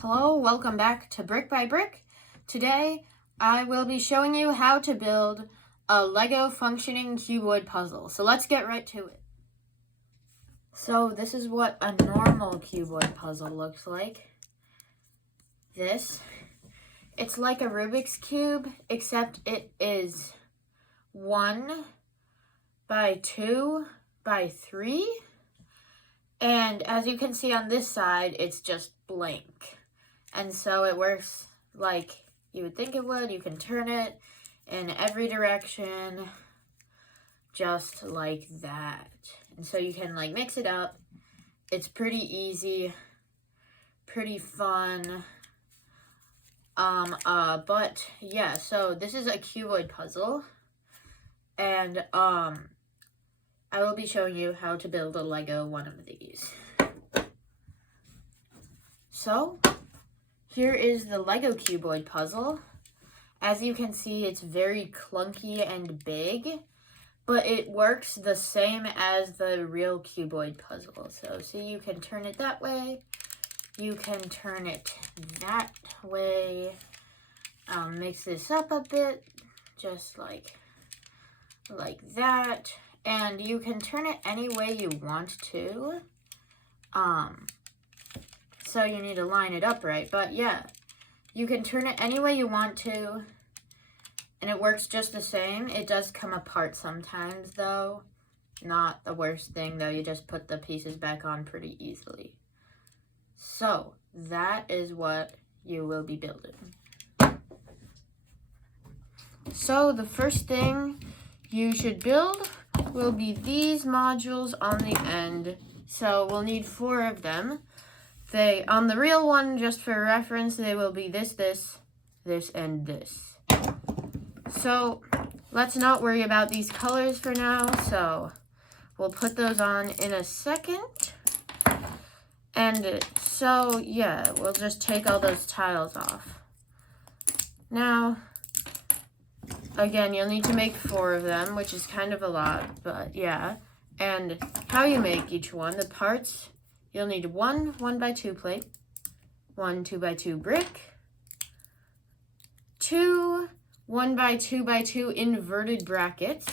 Hello, welcome back to Brick by Brick. Today, I will be showing you how to build a Lego functioning cuboid puzzle. So let's get right to it. So this is what a normal cuboid puzzle looks like. It's like a Rubik's Cube, except it is 1 by 2 by 3. And as you can see on this side, it's just blank. And so it works like you would think it would. You can turn it in every direction, just like that. And so you can like mix it up. It's pretty easy, pretty fun. But yeah, so this is a cuboid puzzle. And I will be showing you how to build a Lego one of these. So, here is the Lego Qboid puzzle. As you can see, it's very clunky and big, but it works the same as the real Qboid puzzle. So, see, you can turn it that way. You can turn it that way. Mix this up a bit, just like that. And you can turn it any way you want to. So you need to line it up right. But yeah, you can turn it any way you want to. And it works just the same. It does come apart sometimes though. Not the worst thing though. You just put the pieces back on pretty easily. So that is what you will be building. So the first thing you should build will be these modules on the end. So we'll need 4 of them. On the real one, just for reference, they will be this, and this. So let's not worry about these colors for now. So we'll put those on in a second. And so yeah, we'll just take all those tiles off. Now, again, you'll need to make 4 of them, which is kind of a lot, but yeah. And how you make each one, the parts, you'll need 1 1x2 plate, 1 2x2 brick, 2 1x2x2 inverted brackets,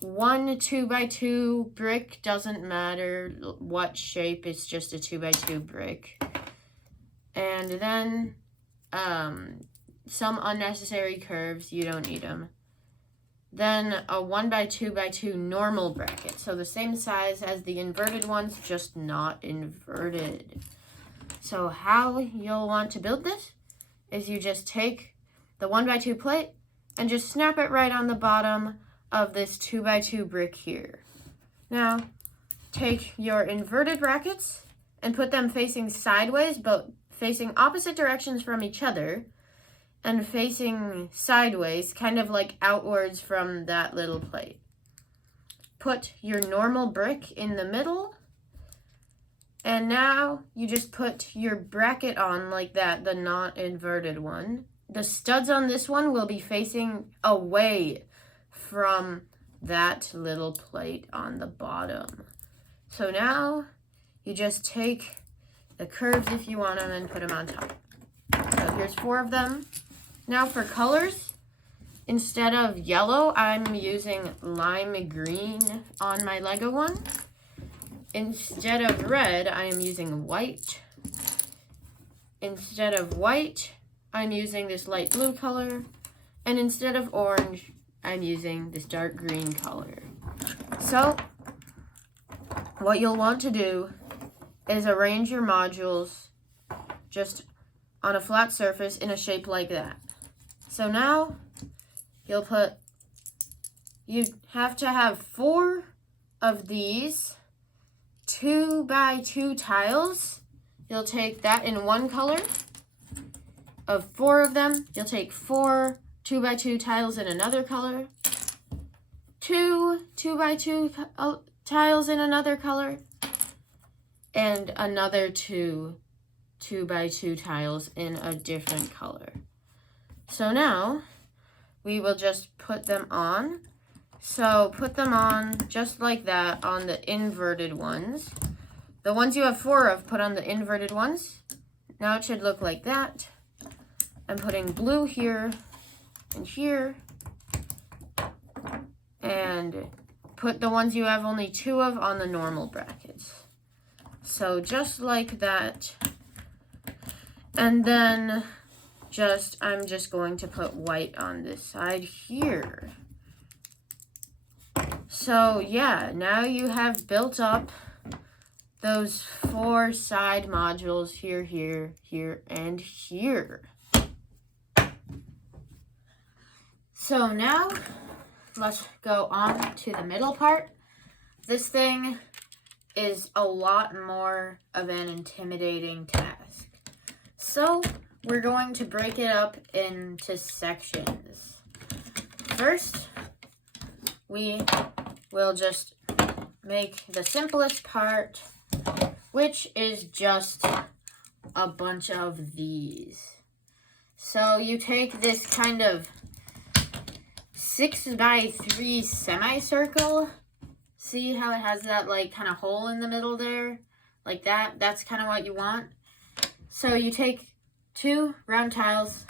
1 2x2 brick, doesn't matter what shape, it's just a 2x2 brick. And then, some unnecessary curves, you don't need them. Then a 1x2x2 normal bracket. So the same size as the inverted ones, just not inverted. So how you'll want to build this is you just take the 1x2 plate and just snap it right on the bottom of this 2x2 brick here. Now, take your inverted brackets and put them facing sideways, but facing opposite directions from each other, and facing sideways, kind of like outwards from that little plate. Put your normal brick in the middle, and now you just put your bracket on like that, the not inverted one. The studs on this one will be facing away from that little plate on the bottom. So now you just take the curves if you want them and put them on top. So here's 4 of them. Now for colors, instead of yellow, I'm using lime green on my Lego one. Instead of red, I am using white. Instead of white, I'm using this light blue color. And instead of orange, I'm using this dark green color. So, what you'll want to do is arrange your modules just on a flat surface in a shape like that. So now, you have to have 4 of these 2x2 tiles. You'll take that in one color. Of 4 of them, you'll take 4 2x2 tiles in another color. 2 2x2 tiles in another color. And another 2 2x2 tiles in a different color. So now, we will just put them on. So put them on just like that on the inverted ones. The ones you have 4 of, put on the inverted ones. Now it should look like that. I'm putting blue here and here. And put the ones you have only 2 of on the normal brackets. So just like that. And then I'm just going to put white on this side here. So yeah, now you have built up those 4 side modules here, here, here, and here. So now let's go on to the middle part. This thing is a lot more of an intimidating task. So we're going to break it up into sections. First, we will just make the simplest part, which is just a bunch of these. So you take this kind of 6x3 semicircle. See how it has that like kind of hole in the middle there? Like that. That's kind of what you want. So you take 2 round tiles,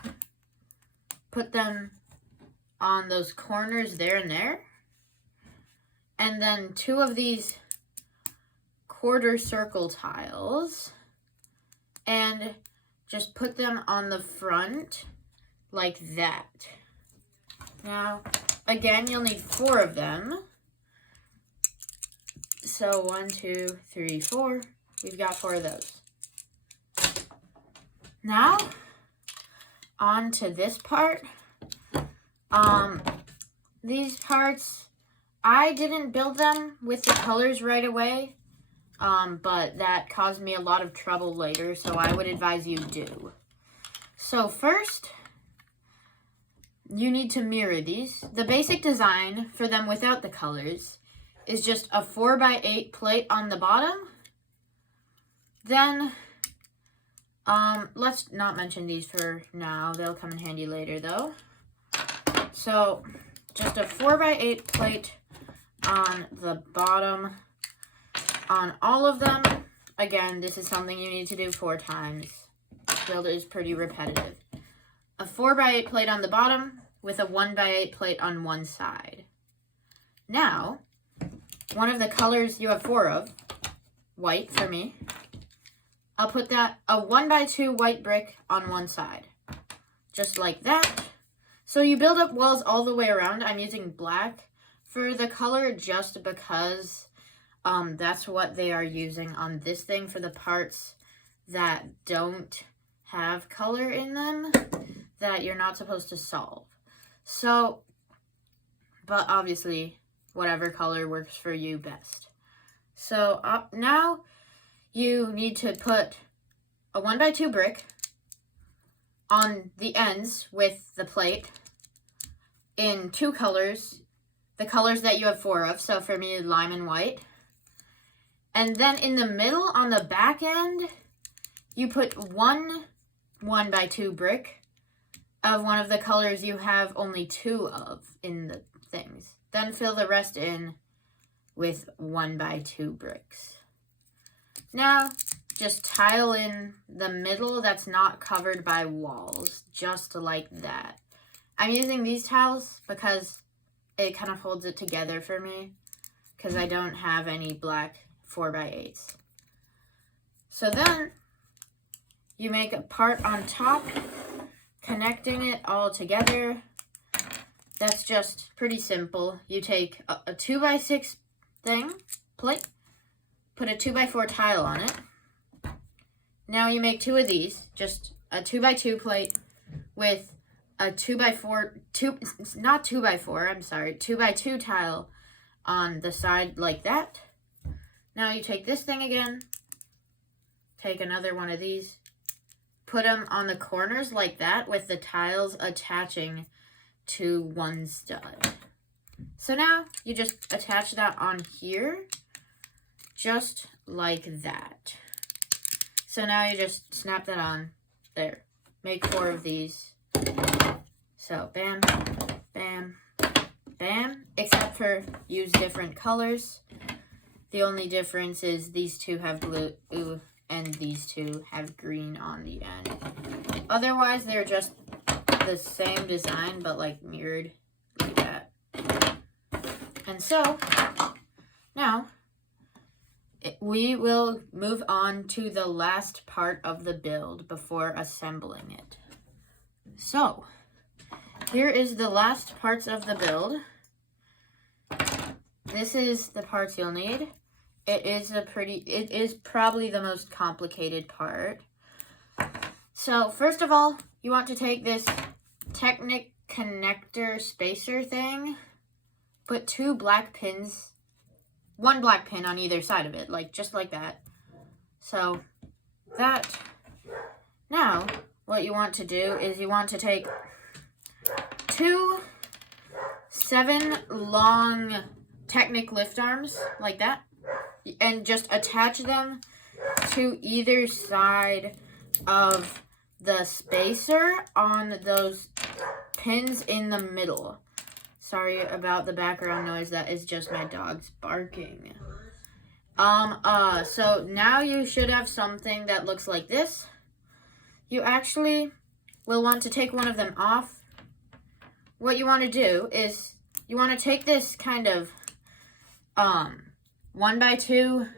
put them on those corners there and there. And then 2 of these quarter circle tiles. And just put them on the front like that. Now, again, you'll need 4 of them. So 1, 2, 3, 4. We've got 4 of those. Now, on to this part. These parts, I didn't build them with the colors right away, but that caused me a lot of trouble later, so I would advise you do. So first, you need to mirror these. The basic design for them without the colors is just a 4x8 plate on the bottom. Then, let's not mention these for now. They'll come in handy later though. So, just a 4x8 plate on the bottom on all of them. Again, this is something you need to do 4 times. Build is pretty repetitive. A 4x8 plate on the bottom with a 1x8 plate on one side. Now, one of the colors you have 4 of, white for me, I'll put that a 1x2 white brick on one side. Just like that. So you build up walls all the way around. I'm using black for the color just because that's what they are using on this thing for the parts that don't have color in them that you're not supposed to solve. So, but obviously, whatever color works for you best. So now you need to put a 1x2 brick on the ends with the plate in 2 colors, the colors that you have 4 of. So for me, lime and white. And then in the middle, on the back end, you put 1 1x2 brick of one of the colors you have only 2 of in the things. Then fill the rest in with 1x2 bricks. Now, just tile in the middle that's not covered by walls, just like that. I'm using these tiles because it kind of holds it together for me, because I don't have any black 4x8s. So then, you make a part on top, connecting it all together. That's just pretty simple. You take a 2x6 plate, put a 2x4 tile on it. Now you make 2 of these, just a 2x2 plate with a 2x2 tile on the side like that. Now you take this thing again, take another one of these, put them on the corners like that with the tiles attaching to one stud. So now you just attach that on here, just like that. So now you just snap that on there. Make 4 of these. So bam, bam, bam, except for use different colors. The only difference is these 2 have blue and these two have green on the end. Otherwise, they're just the same design, but like mirrored like that. And so, now, we will move on to the last part of the build before assembling it. So, here is the last parts of the build. This is the parts you'll need. It is probably the most complicated part. So, first of all, you want to take this Technic connector spacer thing, put 2 black pins, 1 black pin on either side of it, like just like that. So, that. Now, what you want to do is you want to take 2 7 long Technic lift arms, like that, and just attach them to either side of the spacer on those pins in the middle. Sorry about the background noise, that is just my dogs barking. So now you should have something that looks like this. You actually will want to take one of them off. What you want to do is you want to take this kind of 1x2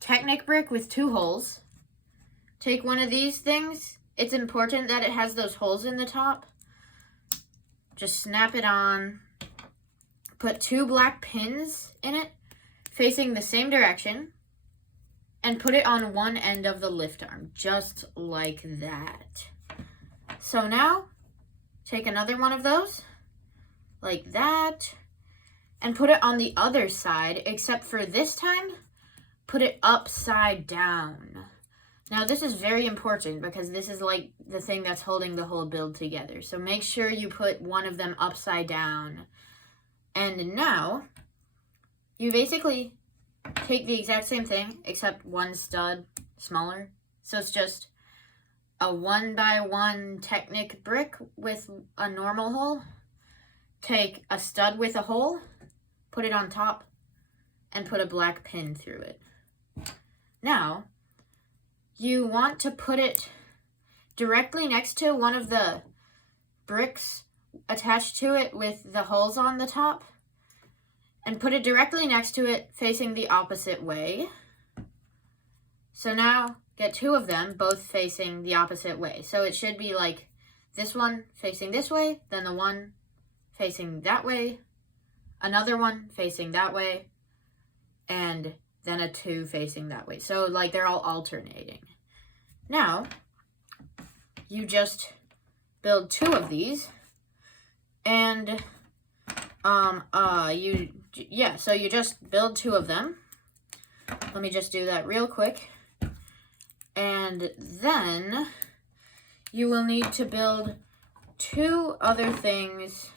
Technic brick with 2 holes. Take one of these things. It's important that it has those holes in the top. Just snap it on. Put 2 black pins in it, facing the same direction. And put it on one end of the lift arm, just like that. So now, take another one of those, like that. And put it on the other side, except for this time, put it upside down. Now, this is very important because this is like the thing that's holding the whole build together. So make sure you put one of them upside down. And now, you basically take the exact same thing, except one stud smaller. So it's just a 1x1 Technic brick with a normal hole. Take a stud with a hole, put it on top, and put a black pin through it. Now, you want to put it directly next to one of the bricks attached to it with the holes on the top, and put it directly next to it facing the opposite way. So now, get 2 of them, both facing the opposite way. So it should be like this one facing this way, then the one facing that way, another one facing that way, and then a 2 facing that way. So like they're all alternating. Now, you just build 2 of these, and so you just build 2 of them. Let me just do that real quick. And then you will need to build 2 other things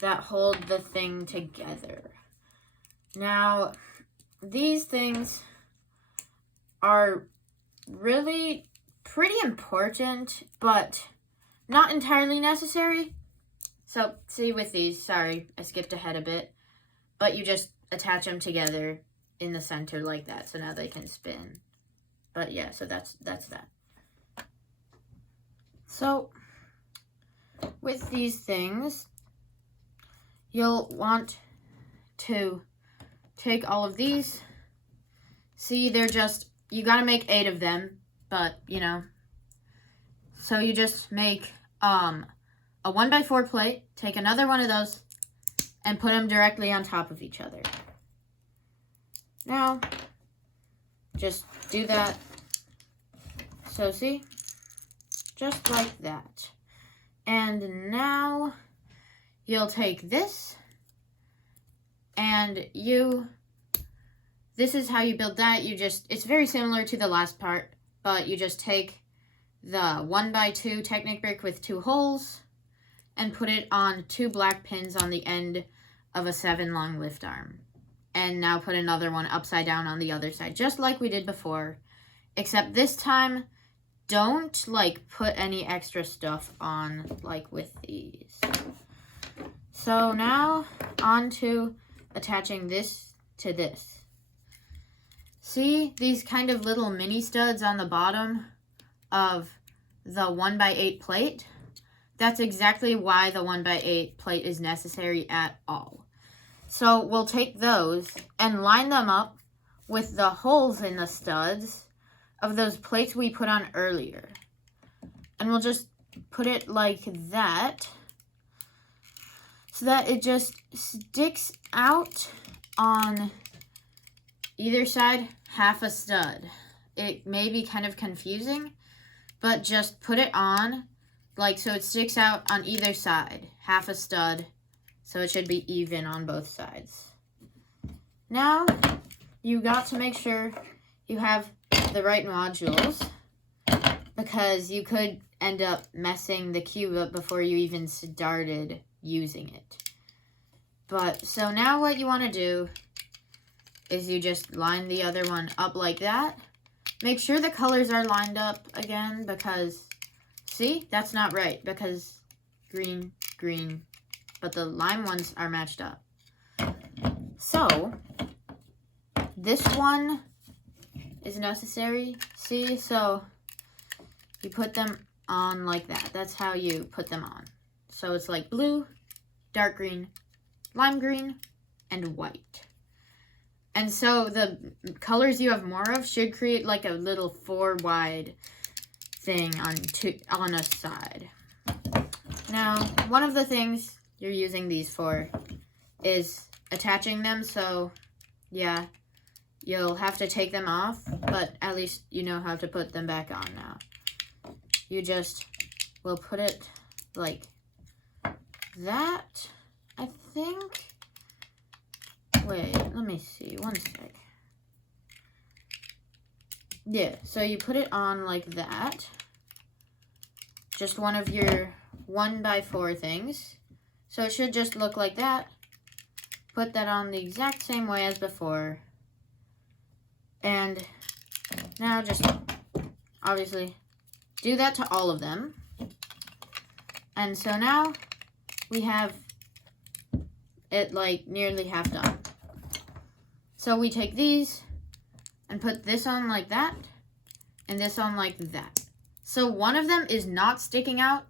that hold the thing together. Now, these things are really pretty important, but not entirely necessary. So, see with these, sorry, I skipped ahead a bit, but you just attach them together in the center like that, so now they can spin. But yeah, so that's that. So, with these things, you'll want to take all of these. See, they're just, you gotta make 8 of them, but, you know. So you just make a 1x4 plate, take another one of those, and put them directly on top of each other. Now, just do that. So see, just like that. And now, you'll take this, and this is how you build that. It's very similar to the last part, but you just take the 1x2 Technic brick with 2 holes, and put it on 2 black pins on the end of a 7 long lift arm. And now put another one upside down on the other side, just like we did before. Except this time, don't like put any extra stuff on like with these. So now on to attaching this to this. See these kind of little mini studs on the bottom of the 1x8 plate? That's exactly why the 1x8 plate is necessary at all. So we'll take those and line them up with the holes in the studs of those plates we put on earlier. And we'll just put it like that so that it just sticks out on either side half a stud. It may be kind of confusing, but just put it on like so it sticks out on either side, half a stud, so it should be even on both sides. Now, you got to make sure you have the right modules, because you could end up messing the cube up before you even started using it. But, so now what you want to do is you just line the other one up like that. Make sure the colors are lined up again, because, see, that's not right, because green, green, but the lime ones are matched up. So, this one is necessary, see, so you put them on like that. That's how you put them on. So it's like blue, dark green, lime green, and white. And so the colors you have more of should create like a little 4 wide thing on a side. Now, one of the things you're using these for is attaching them, so yeah, you'll have to take them off, but at least you know how to put them back on now. You just will put it like that, I think. Wait, let me see, one sec. Yeah, so you put it on like that. Just one of your 1x4 things. So it should just look like that. Put that on the exact same way as before. And now just, obviously, do that to all of them. And so now we have it like nearly half done. So we take these and put this on like that and this on like that. So one of them is not sticking out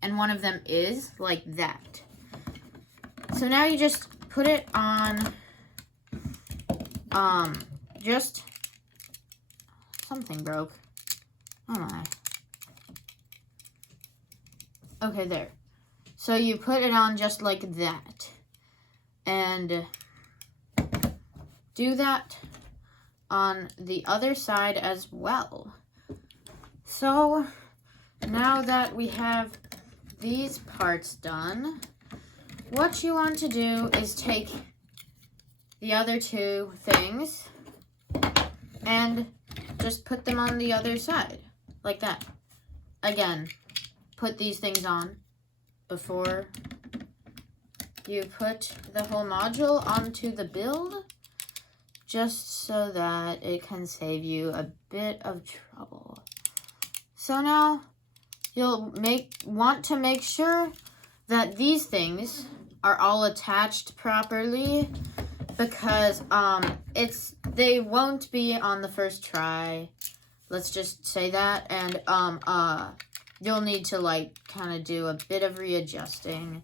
and one of them is like that. So now you just put it on, just, something broke. Oh my. Okay, there. So you put it on just like that. And do that on the other side as well. So now that we have these parts done, what you want to do is take the other two things and just put them on the other side, like that. Again, put these things on before you put the whole module onto the build, just so that it can save you a bit of trouble. So now you'll want to make sure that these things are all attached properly, because they won't be on the first try. Let's just say that, and you'll need to like kind of do a bit of readjusting.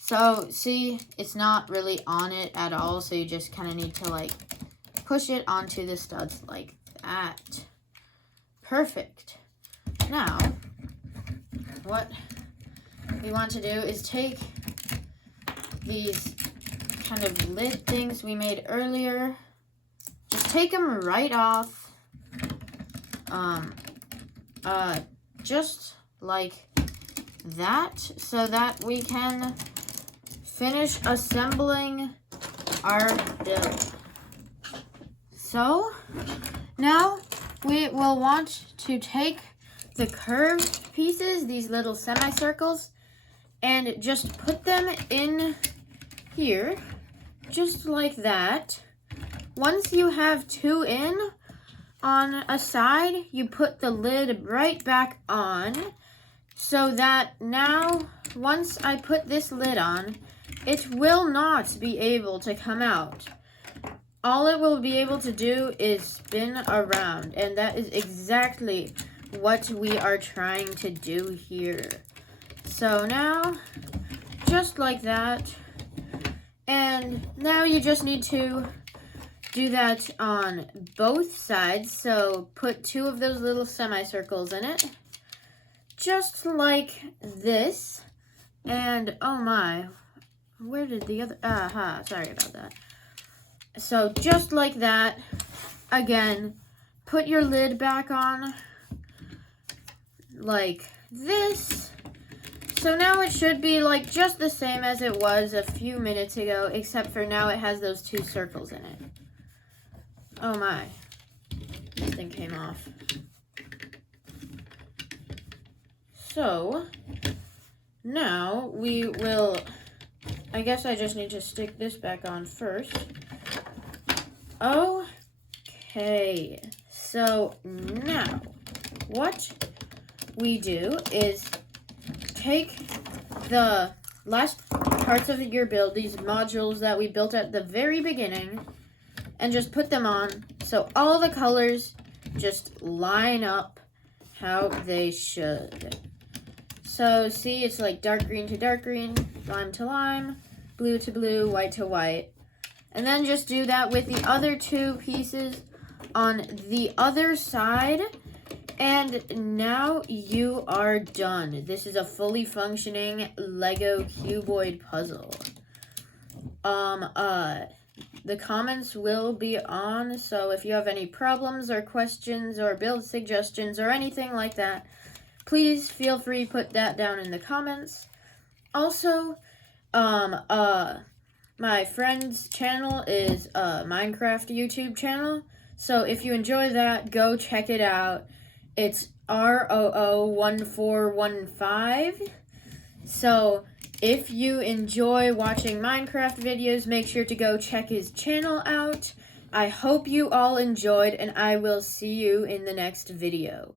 So see, it's not really on it at all, so you just kind of need to like push it onto the studs like that. Perfect. Now, what we want to do is take these kind of lid things we made earlier, just take them right off, just like that, so that we can finish assembling our build. So now we will want to take the curved pieces, these little semicircles, and just put them in here, just like that. Once you have two in on a side, you put the lid right back on, so that now, once I put this lid on, it will not be able to come out. all it will be able to do is spin around, and that is exactly what we are trying to do here. So now, just like that, and now you just need to do that on both sides. So put 2 of those little semicircles in it, just like this. And oh my, where did the other, sorry about that. So just like that, again, put your lid back on like this. So now it should be like just the same as it was a few minutes ago, except for now it has those 2 circles in it. Oh my, this thing came off. So now we will, I guess I just need to stick this back on first. Okay, so now what we do is take the last parts of your build, these modules that we built at the very beginning, and just put them on so all the colors just line up how they should. So see, it's like dark green to dark green, lime to lime, blue to blue, white to white. And then just do that with the other 2 pieces on the other side. And now you are done. This is a fully functioning Lego Qboid puzzle. The comments will be on, so if you have any problems or questions or build suggestions or anything like that, please feel free to put that down in the comments. Also, my friend's channel is a Minecraft YouTube channel, so if you enjoy that, go check it out. It's ROO1415. So if you enjoy watching Minecraft videos, make sure to go check his channel out. I hope you all enjoyed, and I will see you in the next video.